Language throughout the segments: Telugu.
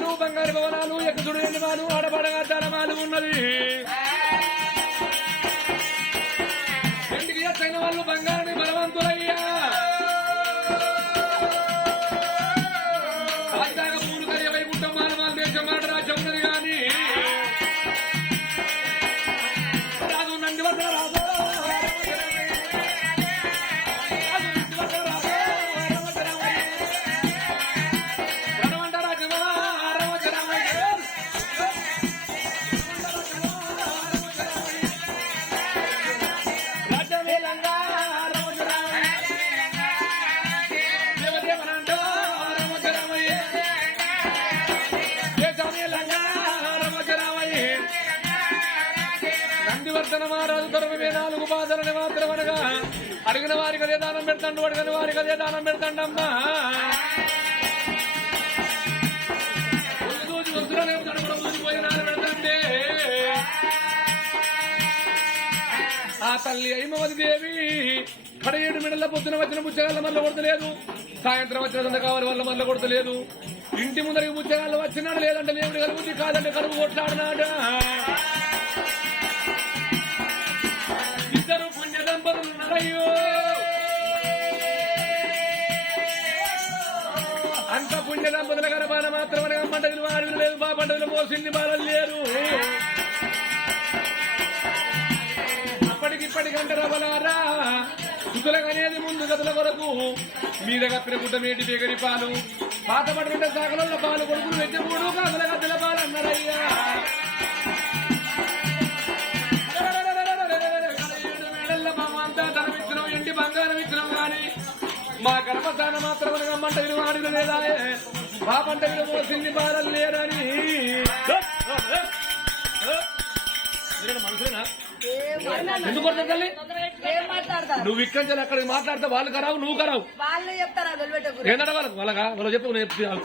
గుట్టలు బంగారు భవనాలు ఎక్కుచుడు ఎన్నిమాలు ఆడబడగా తరమాలు ఉన్నది. ఇంటికి ఎత్తైన వాళ్ళు బంగారుని బలవంతులయ్యా. రాజధాగ పూలు కలియ వైకుంఠం మానవాళ్ళ దేశం మాట రాజ్యం ఉన్నది కానీ రాజు నంది వద్ద రాజు మహారాజు తరమే 4 బాధలని మాత్రమనగా అడిగిన వారికి అదే దానం పెడతాడు, అడిగిన వారికి అదే దానం పెడతాడమ్మా. రోజు వద్దులనే భోజనాలు పెడతాంటే ఆ తల్లి అయిమవతి దేవి 17 మిడల పొద్దున వచ్చిన పుచ్చగాళ్ళ మళ్ళీ కొడతలేదు, సాయంత్రం వచ్చిన కావాలి వల్ల మళ్ళీ కొడతలేదు. ఇంటి ముందరికి పుచ్చగాళ్ళు వచ్చినాడు, లేదంటే దేవుడి కలుగుద్ది, కాదంటే కలుగు కొట్లాడినాడా. ఇద్దరు పుణ్య దంపతులు ఉన్నారయ్యో. అంత పుణ్య దంపతుల గర్భాన మాత్రమే అమ్మంటలు వారిని లేదు, మా పంటలు మోసింది బాలలు లేరు. అప్పటికిప్పటికంటే రవలారా సుతులకనేది ముందు గదుల కొరకు మీద కప్పిన గుడ్డ మేటి బేగరి పాలు పాత పడుకుంటే సాగల పాలు కొడుకులు వెచ్చమూడు కాకుల గద్దెల పాలు అన్నారయ్యా. ధనమిచ్చినాం ఎండి బంగారం ఇచ్చినాం గాని మా గర్భస్థాన మాత్రం అమ్మంట విలువ ఆడిన లేదా, మా పంట విలువ మోసింది బాలలు లేరని. మనుషులేనా ఎందుకు కొడతా తల్లి? నువ్వు ఇక్కడి నుంచి అక్కడికి మాట్లాడితే వాళ్ళు కరావు, నువ్వు కరావు. ఏంటంటే వాళ్ళకు వాళ్ళగా వాళ్ళు చెప్పు, నేను చెప్తాను.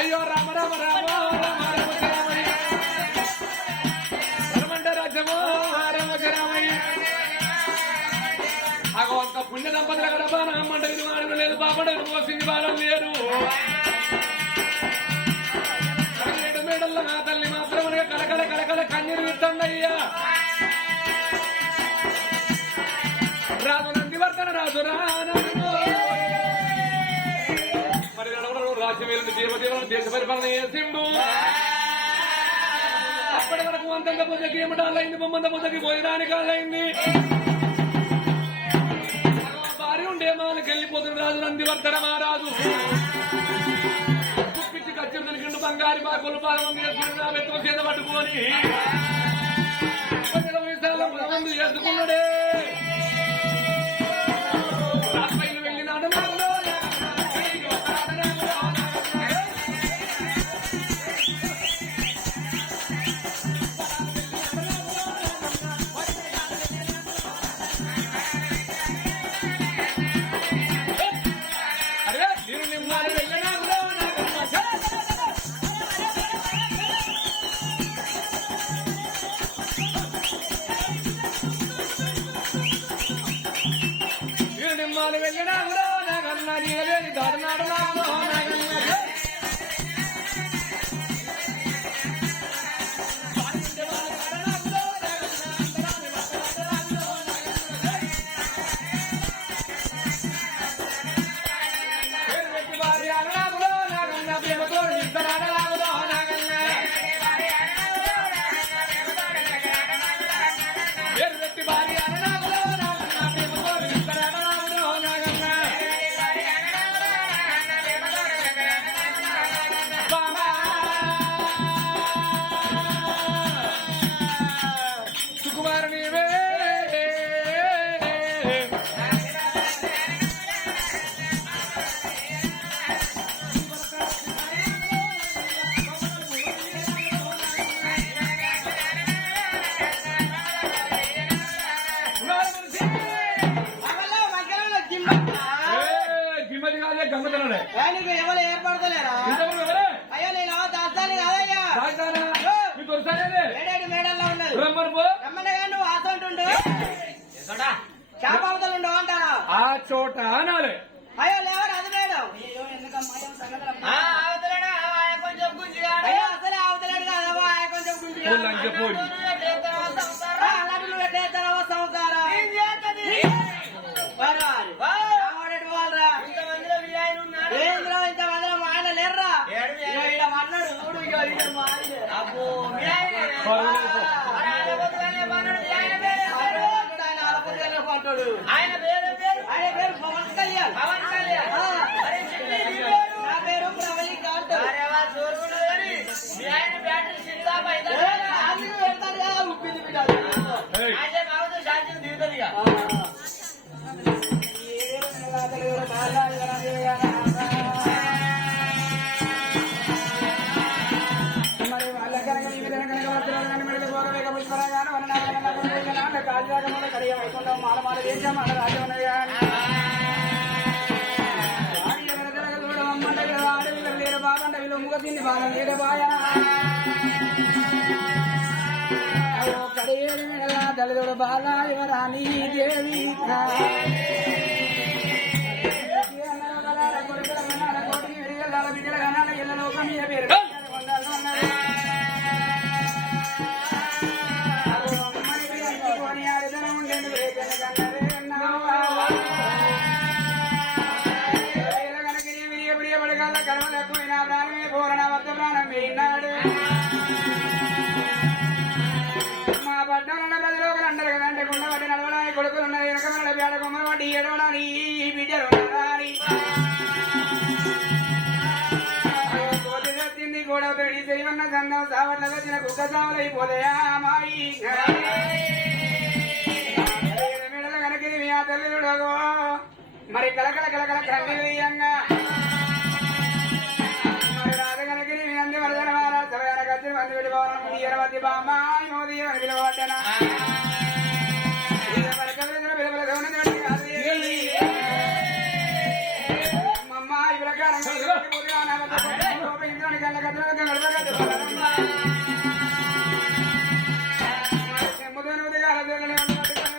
అయ్యో రామ రామ రామ రామంట రాజ్యమో రామయ్య. అగో అంత పుణ్య దంపతుల గడప అమ్మంట విలువ ఆడడం లేదు, బాపడ మోసింది బాలం లేరు. మేడల్లో నా తల్లి మాత్రం కలకల కలకల కన్నీరు విట్టండయ్యా. రాజు నందివర్ధన రాజు మరి రాజ్యమేలని దేవదేవులను దేశ పరిపాలన చేసిండు. అప్పటి వరకు అంతంగా పొద్దుకి ఏమిటాలైంది, బొమ్మంత పొద్దుకి పోయడానికి వాళ్ళైంది. భార్య ఉండే మాలకి వెళ్ళిపోతుంది రాజు నందివర్ధన మహారాజు. ఖర్చు బంగారు బాకులు పాలన చేత పట్టుకొని ముందు చేసుకున్నాడే. వెళ్ళినాడు అరే నేను నిమ్మాలు వెళ్ళినా వెళ్ళినా కూడా నాకన్నా నీగలేదు దారునాడు నాకు ఎవరు ఏర్పడతలేరా? అయ్యా నేను దాస్తాను కాదయ్యా, మేడల్లో ఉన్నది రమ్మనే కానీ నువ్వు ఆసంటుండు చేపవతలు ఉండవు అంటారా? ఆ చోట అనాలి. అయ్యో లేవరు అది మేడం ఆయన పేరు పవన్ కళ్యాణ్. నా పేరు ప్రవళికాంత్. ఆయన బ్యాటరీ సిద్ధాప ఉప్పింది అయితే బాబు శాంతి దిగుతుంది. మరి వాళ్ళ కనుక ఈ విధంగా కనుక వస్త్రాలు కానీ మెడలు గోరవేగ పుష్పరాగాను వననాగ కాళియాగముల కడియ వైకుంఠం మాలమాల దేశం అన్న రాజ్యం ఉన్నది కానీ ఆడవిల్ల లేరు బాబండ వీళ్ళు ముగ తిండి బాగా లేరు బాయా కడియేడు మెడల దళితుడు బాల యువరాణి దేవి కోటికి విడిగల బిడ్డల గణాల ఇళ్ళ లోకం మీద పేరు కర్మలకుపోయిన ప్రాణమే పూరణ వద్ద ప్రాణం వేయినాడు. మా పట్టణంలో ప్రజలు అందరు కదంటే కుండ పట్టి నడవడానికి కొడుకులు ఉన్నాయి. వెనక పేడ కొమ్మలు పట్టి ఏడవడానికి బిడ్డలు ఉన్నారని తిండి కూడా పెడి చేయమన్న సందం సావట్ల వచ్చిన కుక్క సావులైపోతాయా మాయి మెడల కనుక ఆ తల్లిడుగో మరి కలకల కలకల కన్నీయంగా అంది వరదన సవయన కత్తి మంది వెళ్ళిపోవడం ఈరవతి బామ్మాయి మోదీ అని పిలవట్టన అమ్మాయి ప్రకారం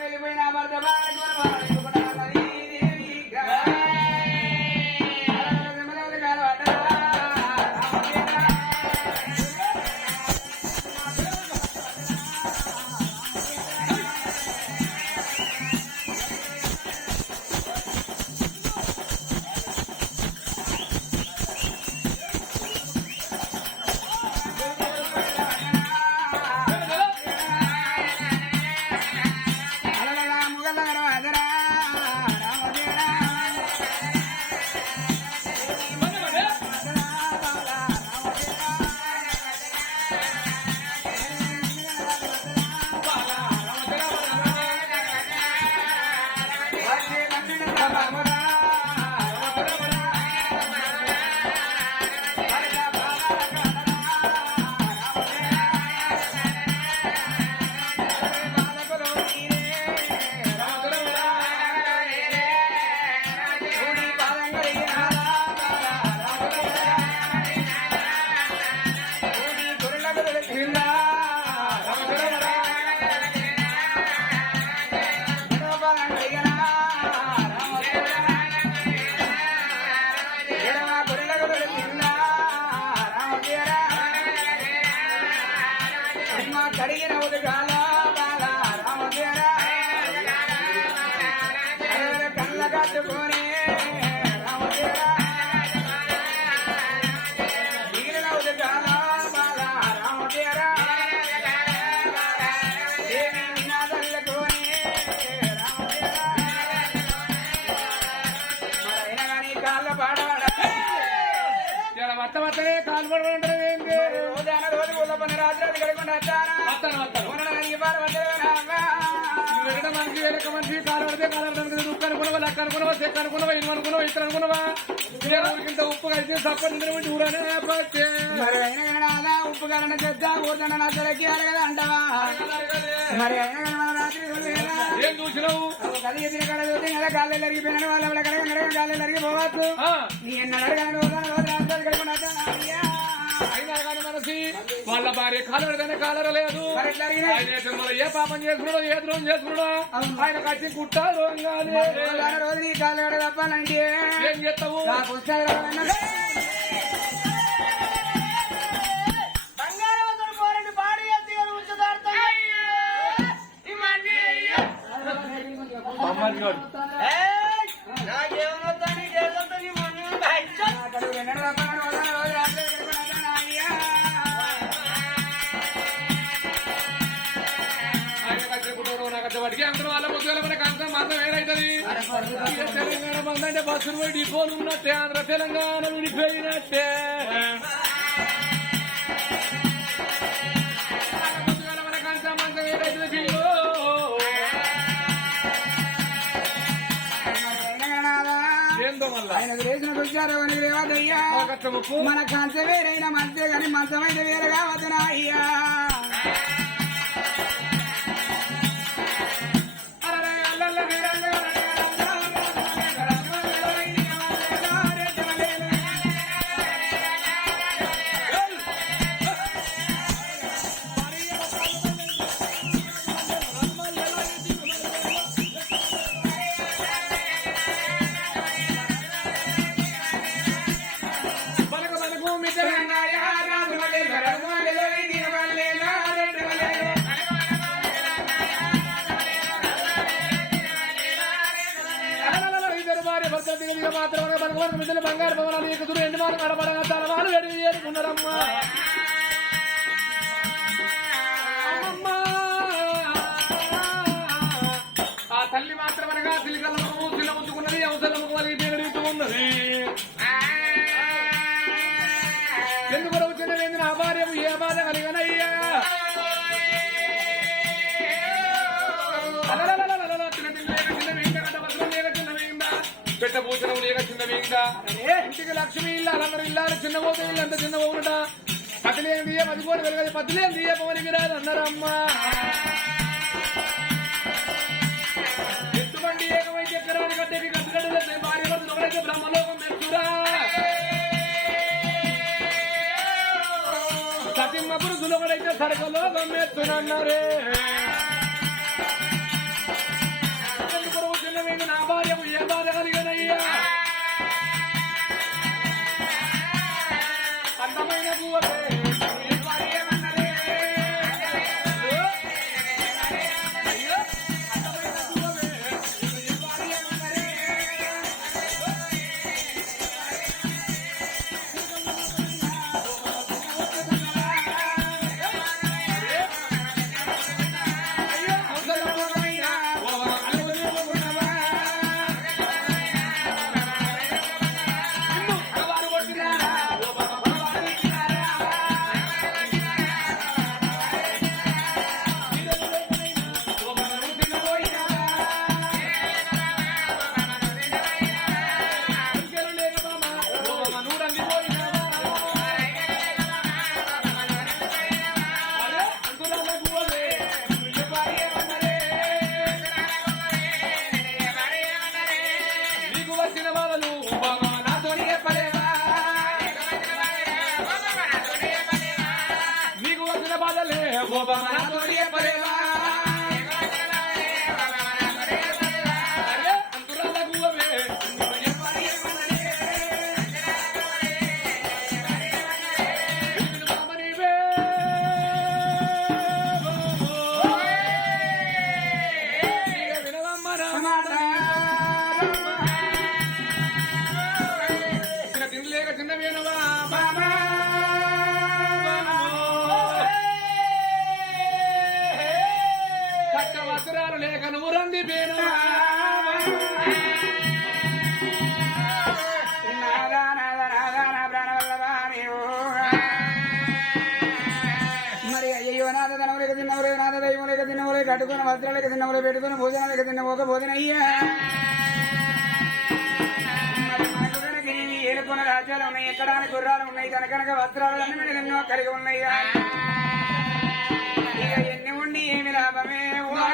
వెళ్ళిపోయిన భర్త వత్తవత్తనే కాలు పడమంటారు ఏంటి రోజు ఊళ్ళ పని రాత్రి కడుకుండా మనిషి వేరొక మనిషి కాలు పడితే కాలు ఉప్పు అనుకున్నావా లెక్క అనుకున్నావా చెక్క అనుకున్నావా ఇనుము అనుకున్నావా ఇతరు అనుకున్నావా ఇంత ఉప్పు కలిసి తప్పని ఊరనే ఉప్పు కారణ చేద్దా ఊరుదండ నచ్చలకి అడగదా అంటావా మరి అయినా రాత్రి ఏం చూసినావు కలిగిన కడ చూస్తే నెల కాళ్ళు అరిగిపోయిన వాళ్ళ కడగ కాళ్ళు అరిగిపోవచ్చు నీ ఎన్న అయినా కానీ మనసి వాళ్ళ భార్య కాలు పెడితేనే కాలర లేదు ఏ పాపం చేసుకున్నాడో ఏ ద్రోహం చేసుకున్నాడో ఆయన కచ్చి కుట్టాడు రోజు నీ కాలు పెడ తప్పాలంటే ఏం చేస్తావు తెలంగాణ బంద్ అంటే బస్సులు పోయి డిపోలు ఉన్నట్టే ఆంధ్ర తెలంగాణ విడిపోయినట్టే మన కంచ మంచం ఏదైతే పిల్లు ఏందో మళ్ళా ఆయన రేసిన వచ్చారు లేవదయ్యా మన కంచ వేరైనా మంచే గాని మంచమైతే వేరే కావద్దునా అయ్యా బంగారు భవనాలు ఎక్కుతురు ఎండు మాలు కడపడగా తలవాలు వెడిగి చేరుకున్నారమ్మా ఆ తల్లి మాత్రమనగా సిలికల ముఖము సిల్లముచ్చుకున్నది అవసరం ముఖం అది పెరుగుతూ ఉన్నది ఎందుకు వచ్చినది నా భార్య ఏ బాధ కలిగనయ్యా పెట్ట పూజనం లేక చిన్నవేంగా ఇంటికి లక్ష్మి ఇల్లాలందరూ ఇల్లాలి చిన్నబోతే ఇల్లంత చిన్నబోట పతిలేని దియ్య పదికోటి వెలగది పతిలేని దియ్య పవనికి రాదు అన్నారమ్మా ఎత్తుబండి ఏకమైతే ఎక్కరాని గడ్డకి గడ్డగడ్డలే భార్య వద్దు ఎవరైతే బ్రహ్మలోకం మెచ్చురా సతిమ్మ పురుషులు ఒకడైతే సడకలోకం మెచ్చునన్నారే నా భార్య ఏ బాధ కలిగనయ్యా అందమైన పువ్వే కట్టుకున్న వస్త్రాలకి తిన్నవలే పెట్టుకున్న భోజనాలకి తిన్న ఒక భోజన అయ్యా ఏలుకున్న రాజ్యాలు ఉన్నాయి ఎక్కడానికి గుర్రాలు ఉన్నాయి కనుక వస్త్రాలు అన్ని ఎన్నో కలిగి ఉన్నాయ్యా ఇక ఎన్ని ఉండి ఏమి లాభమే ఉండి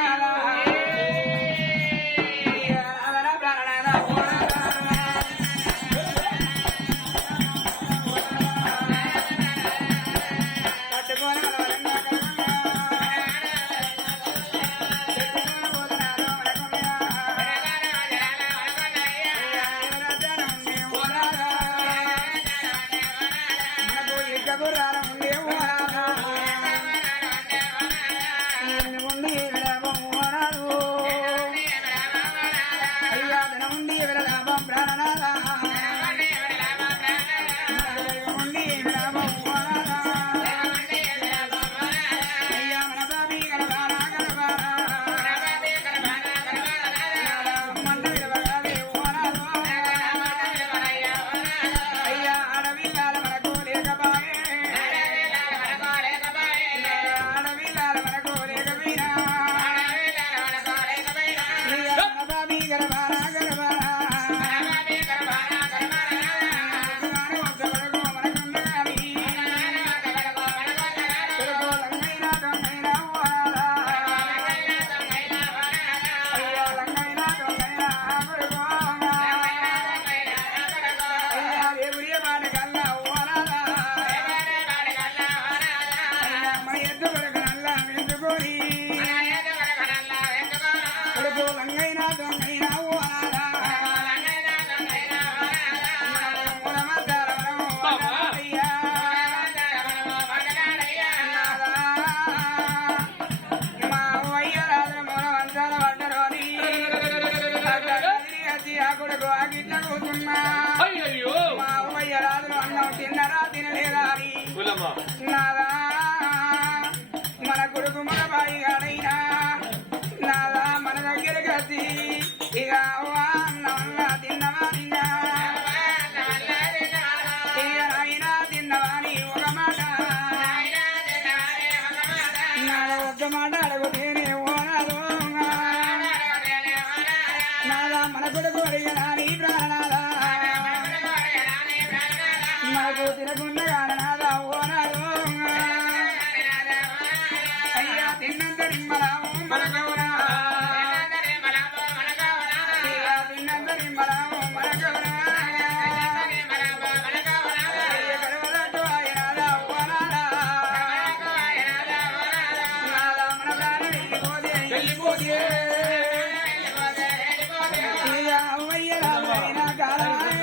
నాదా మన కొడుకు మన బాయి గాడైనా నాదా మన దగ్గరకు వచ్చి ఇక అన్న తిన్నవా నిన్నా ఇక అయినా తిన్నవాని ఒక మాట నాద ఒక్క మాట అడుగుతేనే ఓనాదు నాదా మన కొడుకు అడిగినా నీ ప్రాణాలా మనకు తినకుండా నాదా ఓనాదు అయ్యా తిన్నంత నిమ్మలాము మనకవునా తిన్నంత నిమ్మలాము మనకవునా గడవదట్టు ఆయనాదా ఓనాదా నాదా మన ప్రాణం వెళ్ళిపోతే ఇక అవ్వయ్యనా కాలమే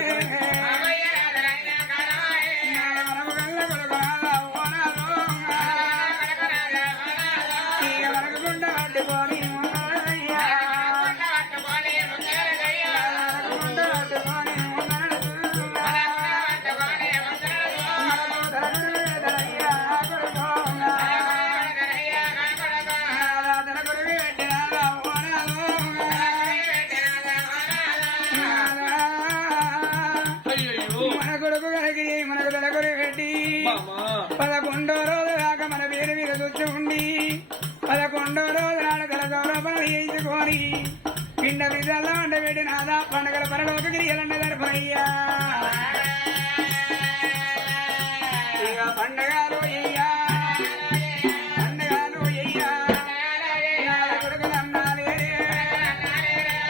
మనకు తలకొరి పెట్టి 11వ రోజు దాకా మన పేరు మీద చూచుండి 11వ రోజు నాడు తల గౌరవపణ వేయించుకొని పిండ విధాలు అండబెట్టి నాదా పండుగల పరలోక గిరియాలన్న జరపయ్యా ఇక పండగలు అయ్యా పండగలు అయ్యా కొడుకులన్నాలే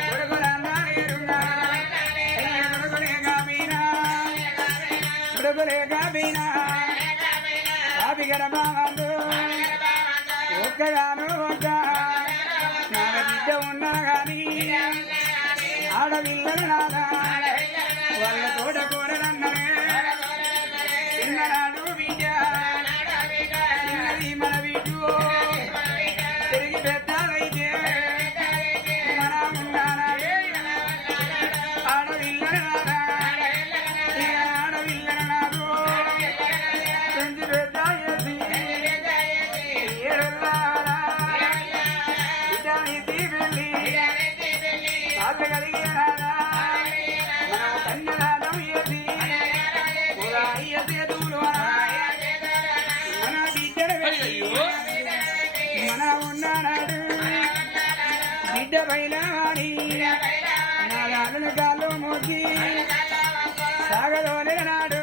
కొడుకులన్నాలేరున్నా కొడుకులే కాబీనా కొడుకులే కాబీనా కాపిగరబాదు ఒక్కగాను ఒక్క నా బిడ్డ ఉన్నా గాని ఆడవిల్లలు నాదా వాళ్ళ తోట కూరలన్నరే చిన్ననాడు బిడ్డ చిన్నది మన బిడ్డు తిరిగి పెద్దలైతే మన ఉన్నాడే ఆడవిల్లలు నాదా ఆడవిల్లలు నాదు పెంచి పెద్ద మన ఉన్నాడు బిడ్డ పైన నా గాలు మోసి సాగలోనే నాడు